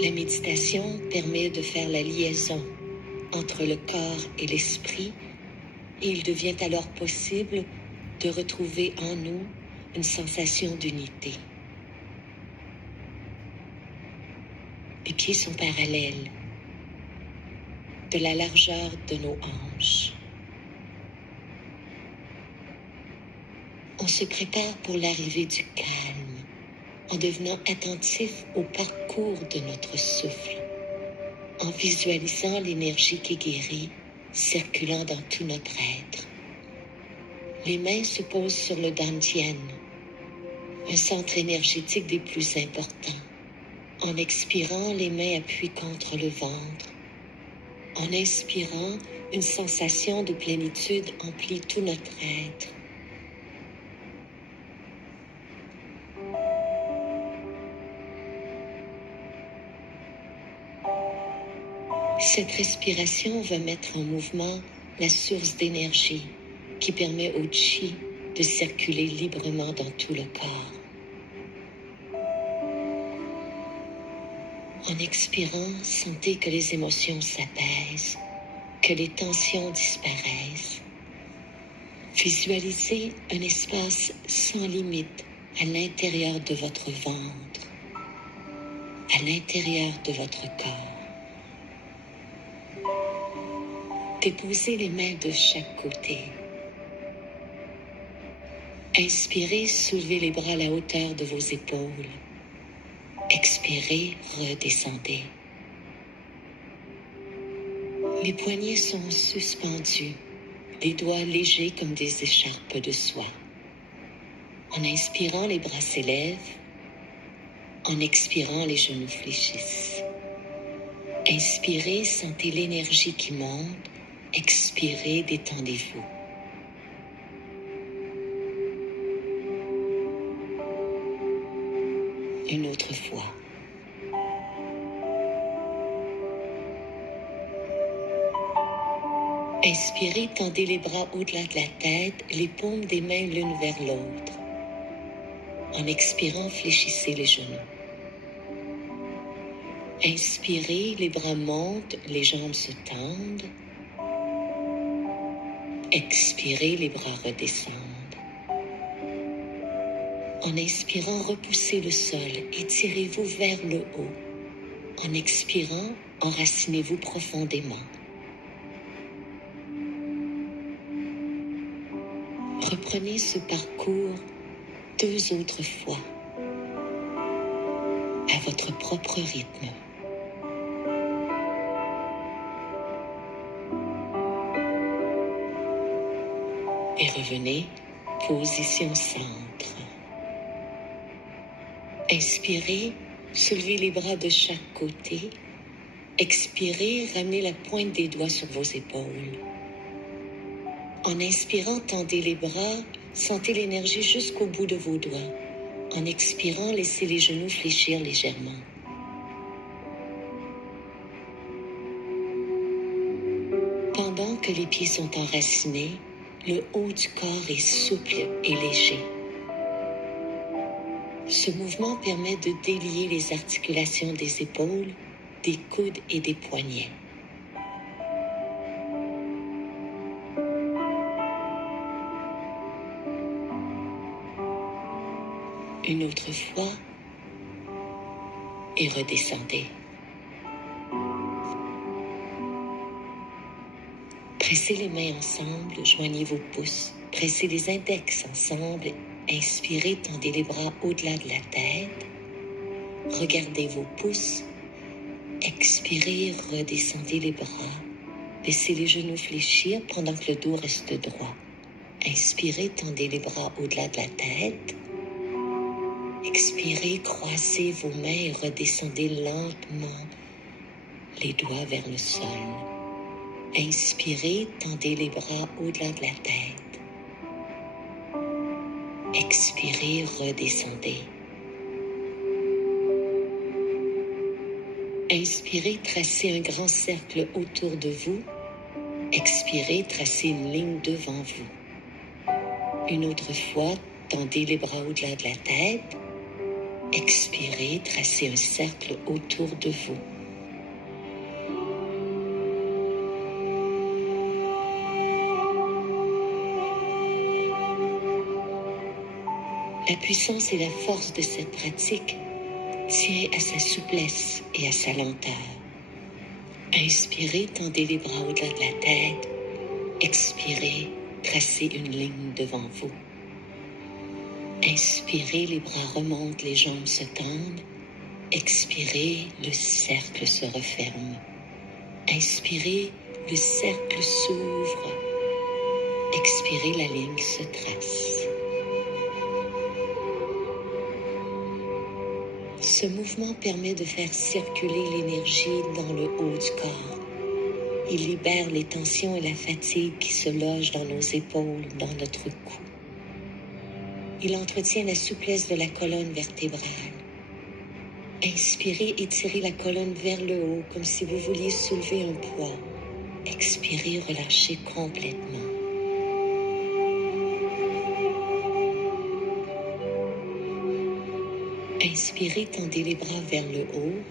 La méditation permet de faire la liaison entre le corps et l'esprit et il devient alors possible de retrouver en nous une sensation d'unité. Les pieds sont parallèles de la largeur de nos hanches. On se prépare pour l'arrivée du calme en devenant attentif au parcours de notre souffle, en visualisant l'énergie qui guérit circulant dans tout notre être. Les mains se posent sur le dantian, un centre énergétique des plus importants. En expirant, les mains appuient contre le ventre. En inspirant, une sensation de plénitude emplit tout notre être. Cette respiration va mettre en mouvement la source d'énergie qui permet au chi de circuler librement dans tout le corps. En expirant, sentez que les émotions s'apaisent, que les tensions disparaissent. Visualisez un espace sans limite à l'intérieur de votre ventre, à l'intérieur de votre corps. Déposez les mains de chaque côté. Inspirez, soulevez les bras à la hauteur de vos épaules. Expirez, redescendez. Les poignets sont suspendus, les doigts légers comme des écharpes de soie. En inspirant, les bras s'élèvent. En expirant, les genoux fléchissent. Inspirez, sentez l'énergie qui monte. Expirez, détendez-vous. Une autre fois. Inspirez, tendez les bras au-delà de la tête, les paumes des mains l'une vers l'autre. En expirant, fléchissez les genoux. Inspirez, les bras montent, les jambes se tendent. Expirez, les bras redescendent. En inspirant, repoussez le sol, étirez-vous vers le haut. En expirant, enracinez-vous profondément. Reprenez ce parcours 2 autres fois, à votre propre rythme. Et revenez, position centre. Inspirez, soulevez les bras de chaque côté. Expirez, ramenez la pointe des doigts sur vos épaules. En inspirant, tendez les bras, sentez l'énergie jusqu'au bout de vos doigts. En expirant, laissez les genoux fléchir légèrement. Pendant que les pieds sont enracinés, le haut du corps est souple et léger. Ce mouvement permet de délier les articulations des épaules, des coudes et des poignets. Une autre fois, et redescendez. Pressez les mains ensemble, joignez vos pouces, pressez les index ensemble, inspirez, tendez les bras au-delà de la tête, regardez vos pouces, expirez, redescendez les bras, laissez les genoux fléchir pendant que le dos reste droit. Inspirez, tendez les bras au-delà de la tête, expirez, croisez vos mains et redescendez lentement les doigts vers le sol. Inspirez, tendez les bras au-delà de la tête. Expirez, redescendez. Inspirez, tracez un grand cercle autour de vous. Expirez, tracez une ligne devant vous. Une autre fois, tendez les bras au-delà de la tête. Expirez, tracez un cercle autour de vous. La puissance et la force de cette pratique tient à sa souplesse et à sa lenteur. Inspirez, tendez les bras au-delà de la tête. Expirez, tracez une ligne devant vous. Inspirez, les bras remontent, les jambes se tendent. Expirez, le cercle se referme. Inspirez, le cercle s'ouvre. Expirez, la ligne se trace. Ce mouvement permet de faire circuler l'énergie dans le haut du corps. Il libère les tensions et la fatigue qui se logent dans nos épaules, dans notre cou. Il entretient la souplesse de la colonne vertébrale. Inspirez, étirez la colonne vers le haut comme si vous vouliez soulever un poids. Expirez, relâchez complètement. Inspirez, tendez les bras vers le haut.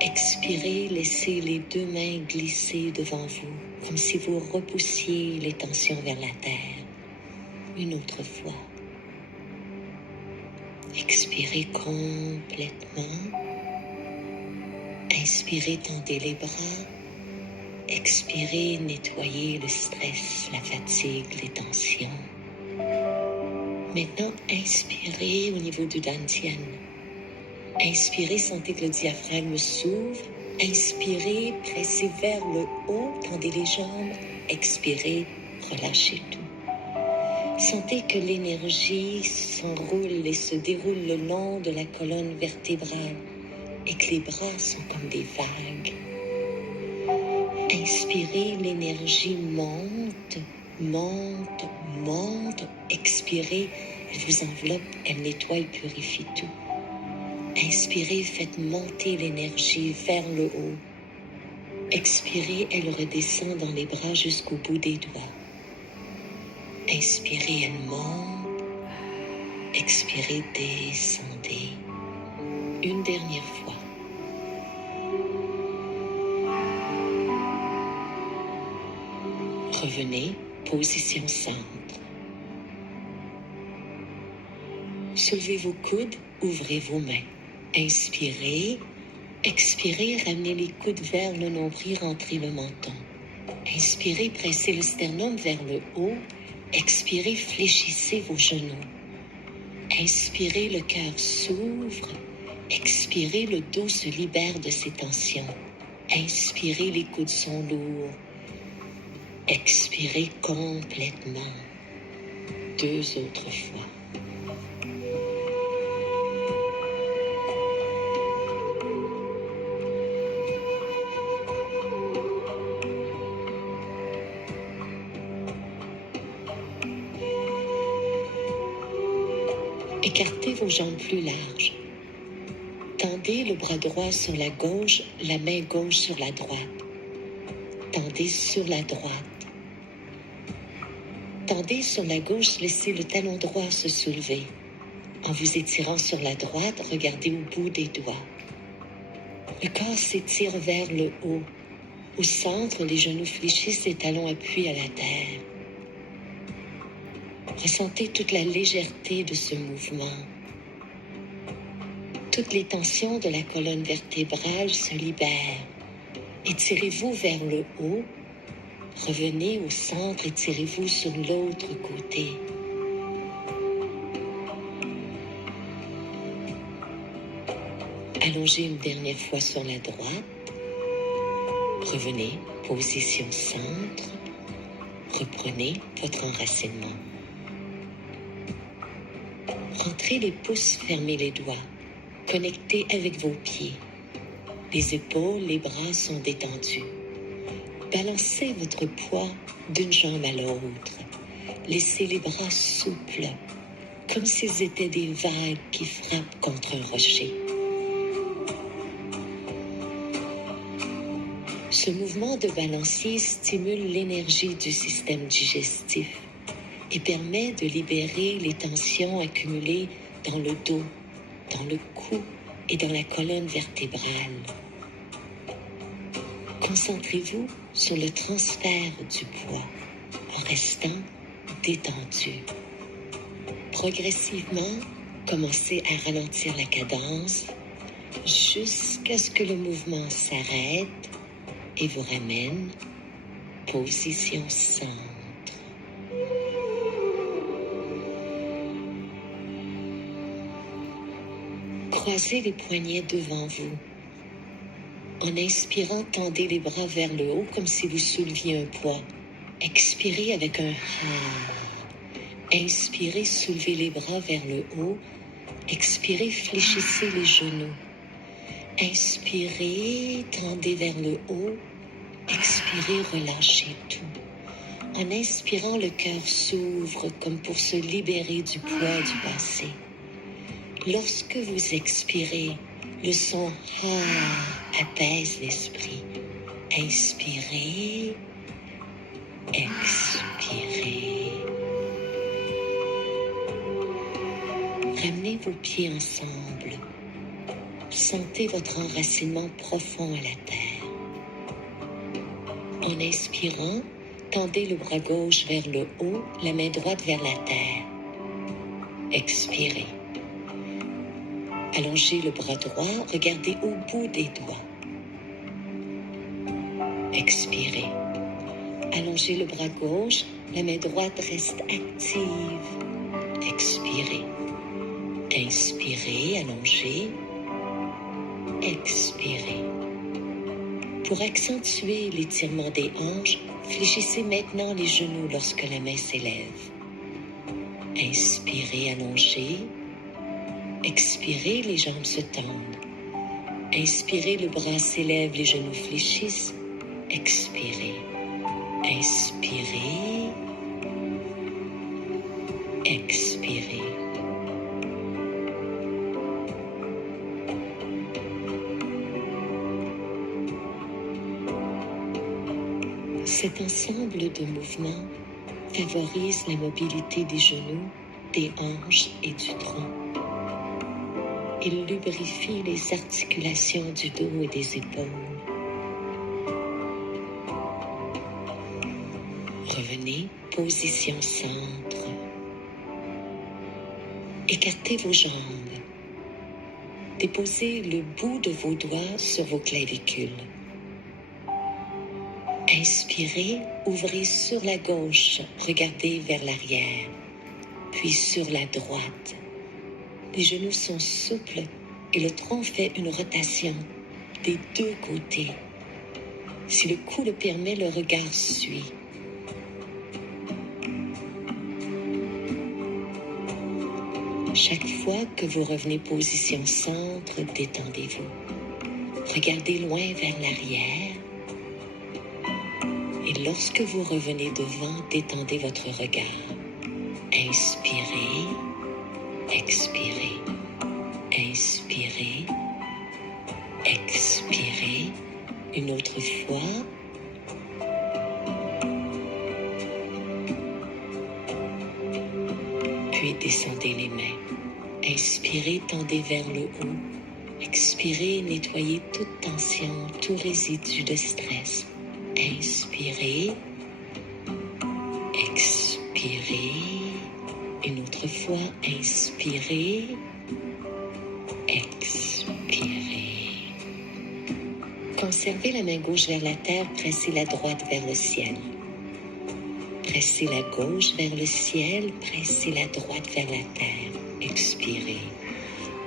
Expirez, laissez les deux mains glisser devant vous, comme si vous repoussiez les tensions vers la terre. Une autre fois. Expirez complètement. Inspirez, tendez les bras. Expirez, nettoyez le stress, la fatigue, les tensions. Maintenant, inspirez au niveau du dantian. Inspirez, sentez que le diaphragme s'ouvre. Inspirez, pressez vers le haut, tendez les jambes. Expirez, relâchez tout. Sentez que l'énergie s'enroule et se déroule le long de la colonne vertébrale et que les bras sont comme des vagues. Inspirez, l'énergie monte, monte, monte. Expirez, elle vous enveloppe, elle nettoie et purifie tout. Inspirez, faites monter l'énergie vers le haut. Expirez, elle redescend dans les bras jusqu'au bout des doigts. Inspirez, elle monte. Expirez, descendez. Une dernière fois. Revenez, position centre. Soulevez vos coudes, ouvrez vos mains. Inspirez, expirez, ramenez les coudes vers le nombril, rentrez le menton. Inspirez, pressez le sternum vers le haut. Expirez, fléchissez vos genoux. Inspirez, le cœur s'ouvre. Expirez, le dos se libère de ses tensions. Inspirez, les coudes sont lourds. Expirez complètement. Deux autres fois. Écartez vos jambes plus larges. Tendez le bras droit sur la gauche, la main gauche sur la droite. Tendez sur la droite. Tendez sur la gauche, laissez le talon droit se soulever. En vous étirant sur la droite, regardez au bout des doigts. Le corps s'étire vers le haut. Au centre, les genoux fléchissent, les talons appuient à la terre. Ressentez toute la légèreté de ce mouvement. Toutes les tensions de la colonne vertébrale se libèrent. Étirez-vous vers le haut. Revenez au centre, étirez-vous sur l'autre côté. Allongez une dernière fois sur la droite. Revenez, position centre. Reprenez votre enracinement. Rentrez les pouces, fermez les doigts. Connectez avec vos pieds. Les épaules, les bras sont détendus. Balancez votre poids d'une jambe à l'autre. Laissez les bras souples, comme s'ils étaient des vagues qui frappent contre un rocher. Ce mouvement de balancier stimule l'énergie du système digestif et permet de libérer les tensions accumulées dans le dos, dans le cou et dans la colonne vertébrale. Concentrez-vous sur le transfert du poids en restant détendu. Progressivement, commencez à ralentir la cadence jusqu'à ce que le mouvement s'arrête et vous ramène position centre. Croisez les poignets devant vous. En inspirant, tendez les bras vers le haut comme si vous souleviez un poids. Expirez avec un ha. Inspirez, soulevez les bras vers le haut. Expirez, fléchissez les genoux. Inspirez, tendez vers le haut. Expirez, relâchez tout. En inspirant, le cœur s'ouvre comme pour se libérer du poids du passé. Lorsque vous expirez, le son « ha » apaise l'esprit. Inspirez, expirez. Ramenez vos pieds ensemble. Sentez votre enracinement profond à la terre. En inspirant, tendez le bras gauche vers le haut, la main droite vers la terre. Expirez. Allongez le bras droit, regardez au bout des doigts. Expirez. Allongez le bras gauche, la main droite reste active. Expirez. Inspirez, allongez. Expirez. Pour accentuer l'étirement des hanches, fléchissez maintenant les genoux lorsque la main s'élève. Inspirez, allongez. Expirez, les jambes se tendent. Inspirez, le bras s'élève, les genoux fléchissent. Expirez. Inspirez. Expirez. Cet ensemble de mouvements favorise la mobilité des genoux, des hanches et du tronc. Il lubrifie les articulations du dos et des épaules. Revenez, position centre. Écartez vos jambes. Déposez le bout de vos doigts sur vos clavicules. Inspirez, ouvrez sur la gauche, regardez vers l'arrière, puis sur la droite. Les genoux sont souples et le tronc fait une rotation des deux côtés. Si le cou le permet, le regard suit. Chaque fois que vous revenez position centre, détendez-vous. Regardez loin vers l'arrière. Et lorsque vous revenez devant, détendez votre regard. Inspirez, expirez, inspirez, expirez. Une autre fois. Puis descendez les mains. Inspirez, tendez vers le haut. Expirez, nettoyez toute tension, tout résidu de stress. Inspirez, expirez. Une autre fois, inspirez, expirez. Conservez la main gauche vers la terre, pressez la droite vers le ciel. Pressez la gauche vers le ciel, pressez la droite vers la terre. Expirez.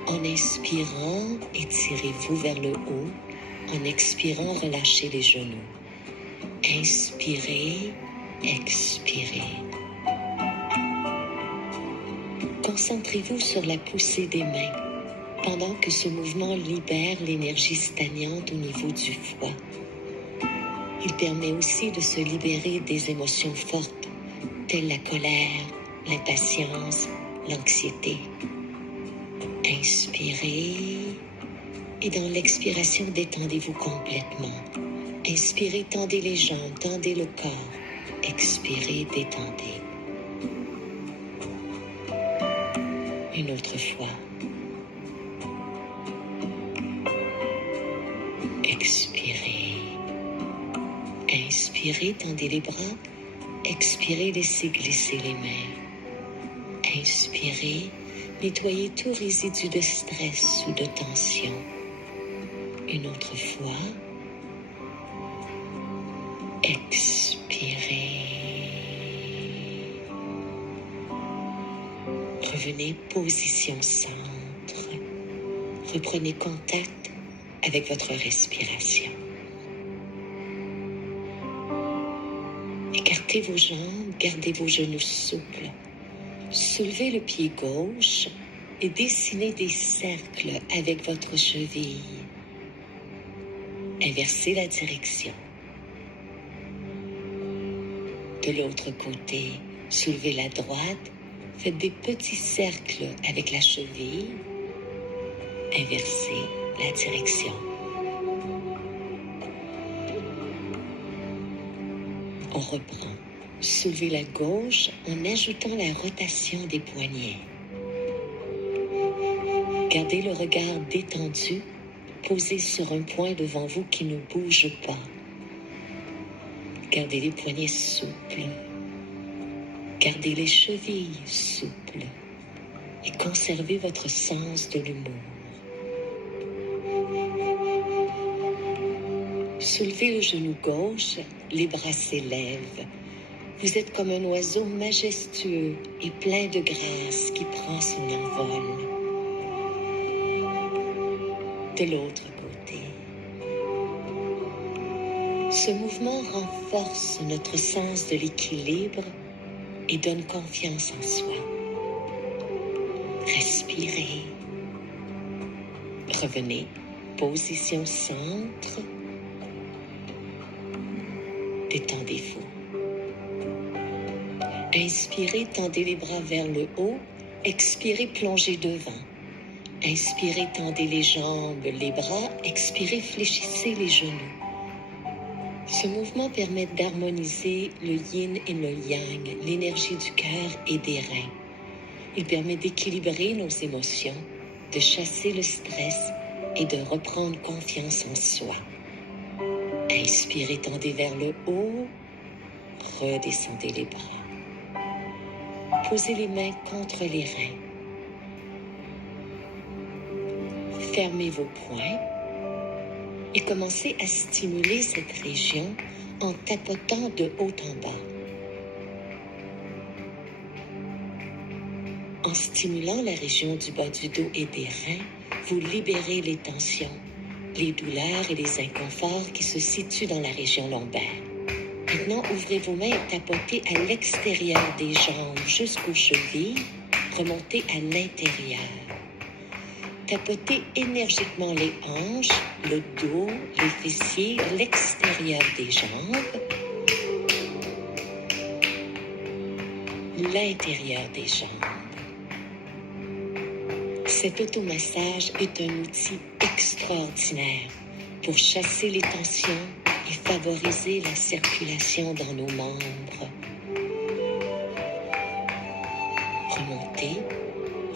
En inspirant, étirez-vous vers le haut. En expirant, relâchez les genoux. Inspirez, expirez. Concentrez-vous sur la poussée des mains pendant que ce mouvement libère l'énergie stagnante au niveau du foie. Il permet aussi de se libérer des émotions fortes, telles la colère, l'impatience, l'anxiété. Inspirez et dans l'expiration, détendez-vous complètement. Inspirez, tendez les jambes, tendez le corps. Expirez, détendez. Une autre fois. Expirez. Inspirez, tendez les bras. Expirez, laissez glisser les mains. Inspirez, nettoyez tout résidu de stress ou de tension. Une autre fois. Expirez. Revenez, position centre. Reprenez contact avec votre respiration. Écartez vos jambes, gardez vos genoux souples. Soulevez le pied gauche et dessinez des cercles avec votre cheville. Inversez la direction. De l'autre côté, soulevez la droite, faites des petits cercles avec la cheville. Inversez la direction. On reprend. Soulevez la gauche en ajoutant la rotation des poignets. Gardez le regard détendu, posé sur un point devant vous qui ne bouge pas. Gardez les poignets souples. Gardez les chevilles souples. Et conservez votre sens de l'humour. Soulevez le genou gauche, les bras s'élèvent. Vous êtes comme un oiseau majestueux et plein de grâce qui prend son envol. De l'autre côté. Ce mouvement renforce notre sens de l'équilibre et donne confiance en soi. Respirez. Revenez, position centre. Détendez-vous. Inspirez, tendez les bras vers le haut. Expirez, plongez devant. Inspirez, tendez les jambes, les bras. Expirez, fléchissez les genoux. Ce mouvement permet d'harmoniser le yin et le yang, l'énergie du cœur et des reins. Il permet d'équilibrer nos émotions, de chasser le stress et de reprendre confiance en soi. Inspirez, tendez vers le haut. Redescendez les bras. Posez les mains contre les reins. Fermez vos poings et commencez à stimuler cette région en tapotant de haut en bas. En stimulant la région du bas du dos et des reins, vous libérez les tensions, les douleurs et les inconforts qui se situent dans la région lombaire. Maintenant, ouvrez vos mains et tapotez à l'extérieur des jambes jusqu'aux chevilles, remontez à l'intérieur. Tapotez énergiquement les hanches, le dos, les fessiers, l'extérieur des jambes, l'intérieur des jambes. Cet automassage est un outil extraordinaire pour chasser les tensions et favoriser la circulation dans nos membres. Remontez,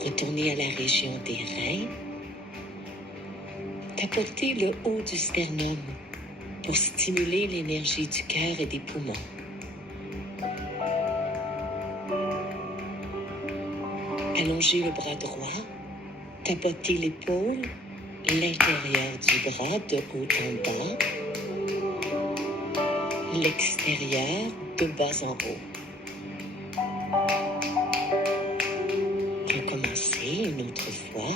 retournez à la région des reins. Tapotez le haut du sternum pour stimuler l'énergie du cœur et des poumons. Allongez le bras droit, tapotez l'épaule, l'intérieur du bras de haut en bas, l'extérieur de bas en haut. Recommencez une autre fois.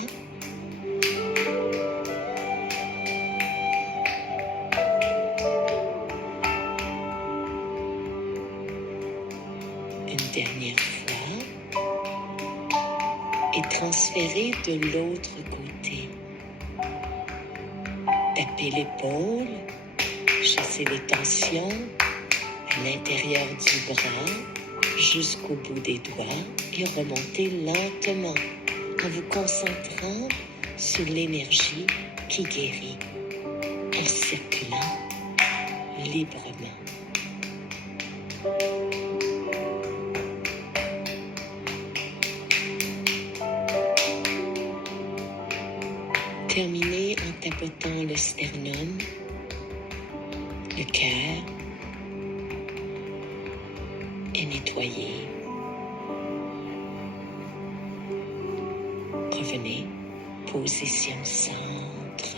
Une dernière fois. Et transférez de l'autre côté. Tapez l'épaule, chassez les tensions à l'intérieur du bras jusqu'au bout des doigts et remontez lentement en vous concentrant sur l'énergie qui guérit, en circulant librement. Terminez en tapotant le sternum Le cœur est nettoyé. Revenez, position centre.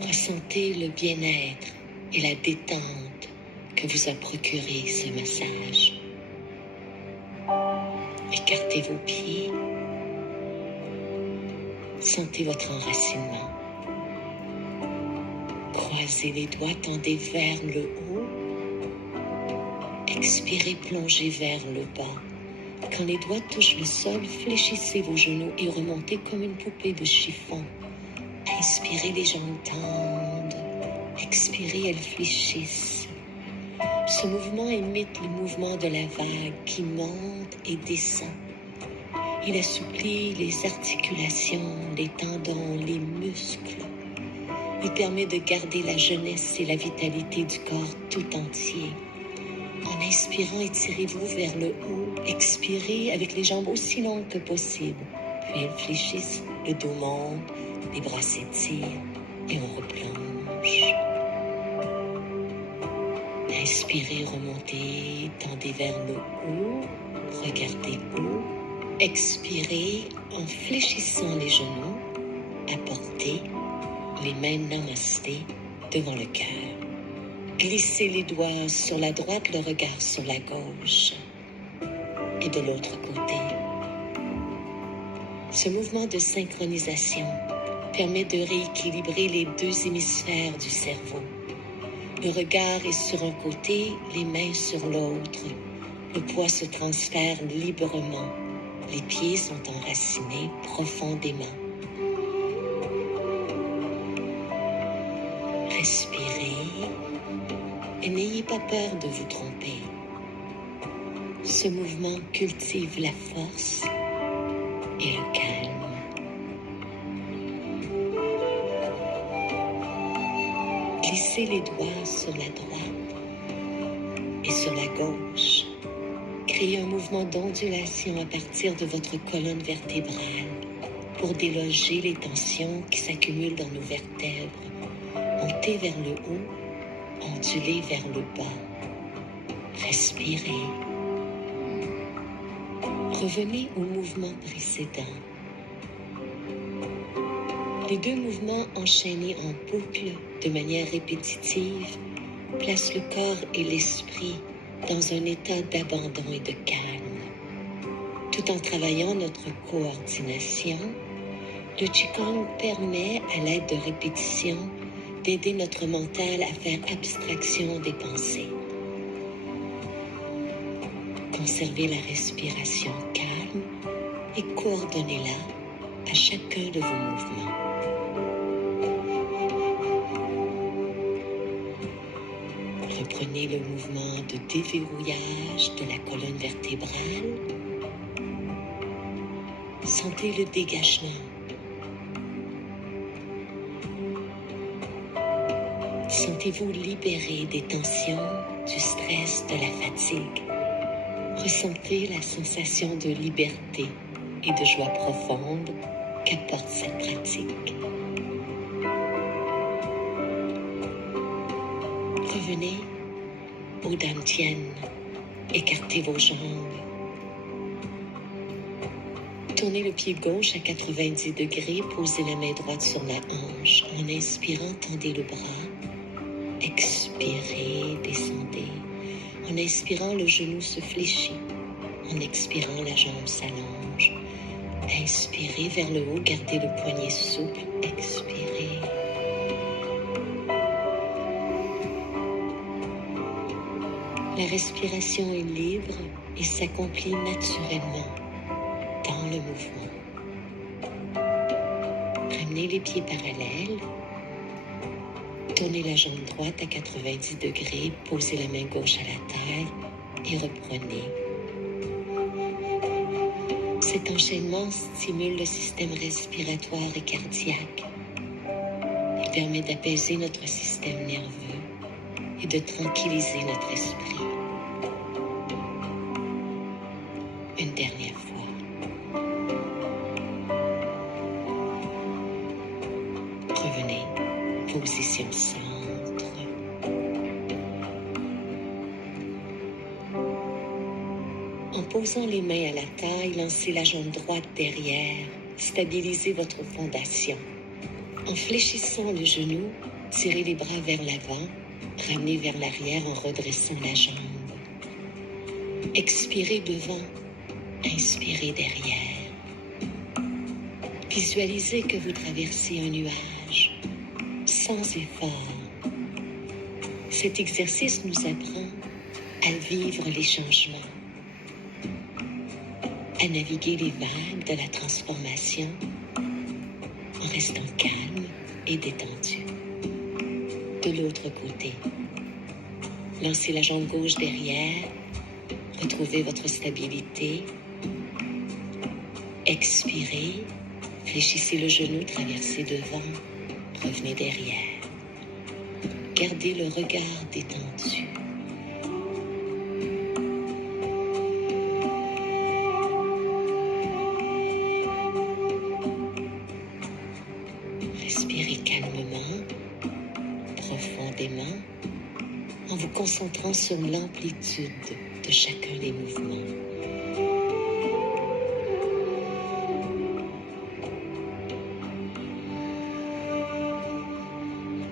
Ressentez le bien-être et la détente que vous a procuré ce massage. Écartez vos pieds. Sentez votre enracinement. Croisez les doigts, tendez vers le haut. Expirez, plongez vers le bas. Quand les doigts touchent le sol, fléchissez vos genoux et remontez comme une poupée de chiffon. Inspirez, les jambes tendent. Expirez, elles fléchissent. Ce mouvement imite le mouvement de la vague qui monte et descend. Il assouplit les articulations, les tendons, les muscles. Il permet de garder la jeunesse et la vitalité du corps tout entier. En inspirant, étirez-vous vers le haut. Expirez avec les jambes aussi longues que possible. Puis elles fléchissent, le dos monte, les bras s'étirent et on replonge. Inspirez, remontez, tendez vers le haut, regardez haut. Expirez en fléchissant les genoux, apportez les mains namasté devant le cœur. Glissez les doigts sur la droite, le regard sur la gauche et de l'autre côté. Ce mouvement de synchronisation permet de rééquilibrer les deux hémisphères du cerveau. Le regard est sur un côté, les mains sur l'autre. Le poids se transfère librement. Les pieds sont enracinés profondément. Respirez et n'ayez pas peur de vous tromper. Ce mouvement cultive la force et le calme. Glissez les doigts sur la droite et sur la gauche. Créez un mouvement d'ondulation à partir de votre colonne vertébrale pour déloger les tensions qui s'accumulent dans nos vertèbres. Montez vers le haut, ondulez vers le bas. Respirez. Revenez au mouvement précédent. Les deux mouvements enchaînés en boucle de manière répétitive placent le corps et l'esprit dans un état d'abandon et de calme. Tout en travaillant notre coordination, le Qigong permet, à l'aide de répétitions, d'aider notre mental à faire abstraction des pensées. Conservez la respiration calme et coordonnez-la à chacun de vos mouvements. Reprenez le mouvement de déverrouillage de la colonne vertébrale. Sentez le dégagement. Sentez-vous libéré des tensions, du stress, de la fatigue. Ressentez la sensation de liberté et de joie profonde qu'apporte cette pratique. Revenez au Dantian. Écartez vos jambes. Tournez le pied gauche à 90 degrés, posez la main droite sur la hanche. En inspirant, tendez le bras. Expirez, descendez. En inspirant, le genou se fléchit. En expirant, la jambe s'allonge. Inspirez vers le haut, gardez le poignet souple. Expirez. La respiration est libre et s'accomplit naturellement dans le mouvement. Ramenez les pieds parallèles. Tournez la jambe droite à 90 degrés, posez la main gauche à la taille et reprenez. Cet enchaînement stimule le système respiratoire et cardiaque. Il permet d'apaiser notre système nerveux et de tranquilliser notre esprit. Une dernière fois. Revenez, position centre. posant les mains à la taille, lancez la jambe droite derrière. Stabilisez votre fondation. En fléchissant le genou, tirez les bras vers l'avant, ramenez vers l'arrière en redressant la jambe. Expirez devant, inspirez derrière. Visualisez que vous traversez un nuage, sans effort. Cet exercice nous apprend à vivre les changements, à naviguer les vagues de la transformation en restant calme et détendu. De l'autre côté, lancez la jambe gauche derrière, retrouvez votre stabilité, expirez, fléchissez le genou, traversez devant, revenez derrière. Gardez le regard détendu. Respirez calmement, profondément, en vous concentrant sur l'amplitude de chacun des mouvements.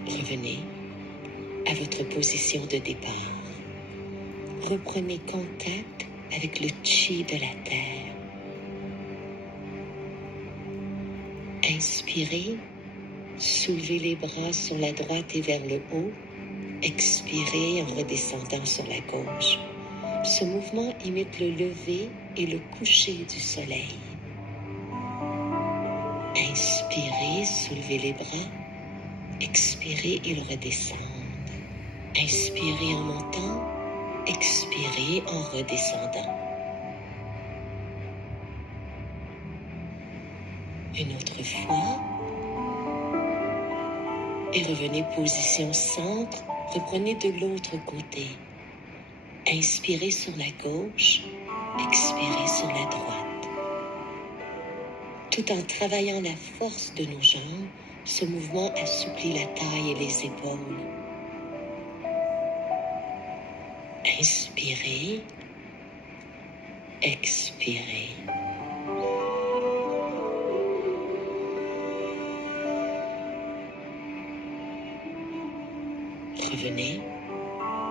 Revenez à votre position de départ. Reprenez contact avec le chi de la terre. Inspirez, soulevez les bras sur la droite et vers le haut. Expirez en redescendant sur la gauche. Ce mouvement imite le lever et le coucher du soleil. Inspirez, soulevez les bras. Expirez et le redescendre. Inspirez en montant. Expirez en redescendant. Une autre fois. Et revenez position centre. Reprenez de l'autre côté. Inspirez sur la gauche. Expirez sur la droite. Tout en travaillant la force de nos jambes, ce mouvement assouplit la taille et les épaules. Inspirez, expirez. Revenez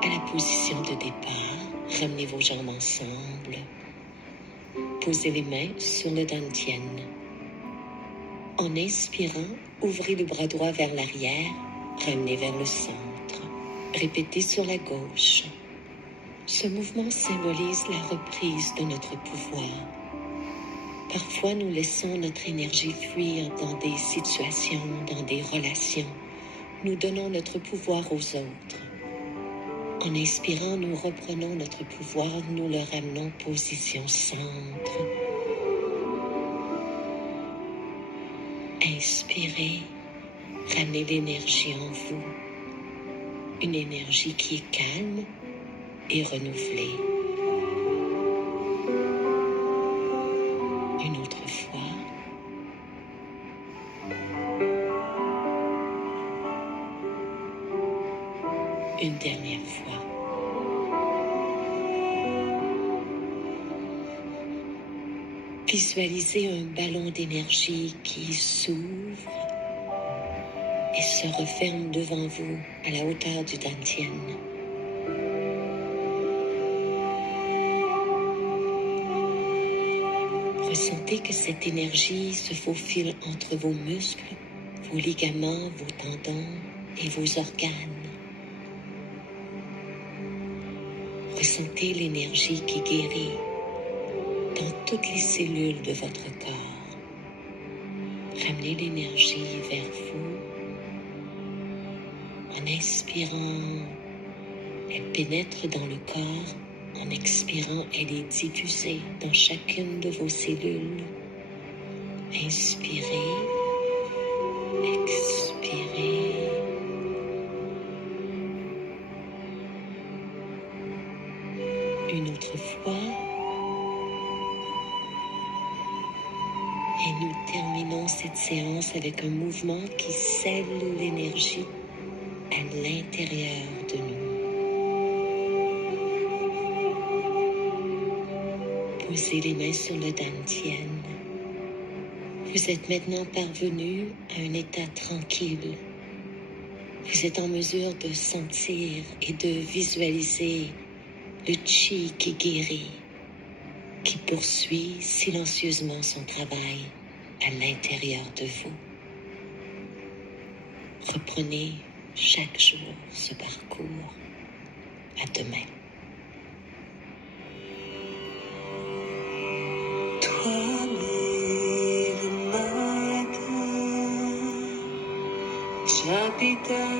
à la position de départ. Ramenez vos jambes ensemble. Posez les mains sur le dantian. En inspirant, ouvrez le bras droit vers l'arrière. Ramenez vers le centre. Répétez sur la gauche. Ce mouvement symbolise la reprise de notre pouvoir. Parfois, nous laissons notre énergie fuir dans des situations, dans des relations. Nous donnons notre pouvoir aux autres. En inspirant, nous reprenons notre pouvoir, nous le ramenons position centre. Inspirez, ramenez l'énergie en vous. Une énergie qui est calme et renouvelée. Une autre fois. Une dernière fois. Visualisez un ballon d'énergie qui s'ouvre et se referme devant vous à la hauteur du dantian. Ressentez que cette énergie se faufile entre vos muscles, vos ligaments, vos tendons et vos organes. Ressentez l'énergie qui guérit dans toutes les cellules de votre corps. Ramenez l'énergie vers vous. En inspirant, elle pénètre dans le corps. En expirant, elle est diffusée dans chacune de vos cellules. Inspirez, expirez. Une autre fois. Et nous terminons cette séance avec un mouvement qui scelle l'énergie à l'intérieur de nous. Posez les mains sur le dantian. Vous êtes maintenant parvenu à un état tranquille. Vous êtes en mesure de sentir et de visualiser le chi qui guérit, qui poursuit silencieusement son travail à l'intérieur de vous. Reprenez chaque jour ce parcours. À demain. Toi, le matin, j'habite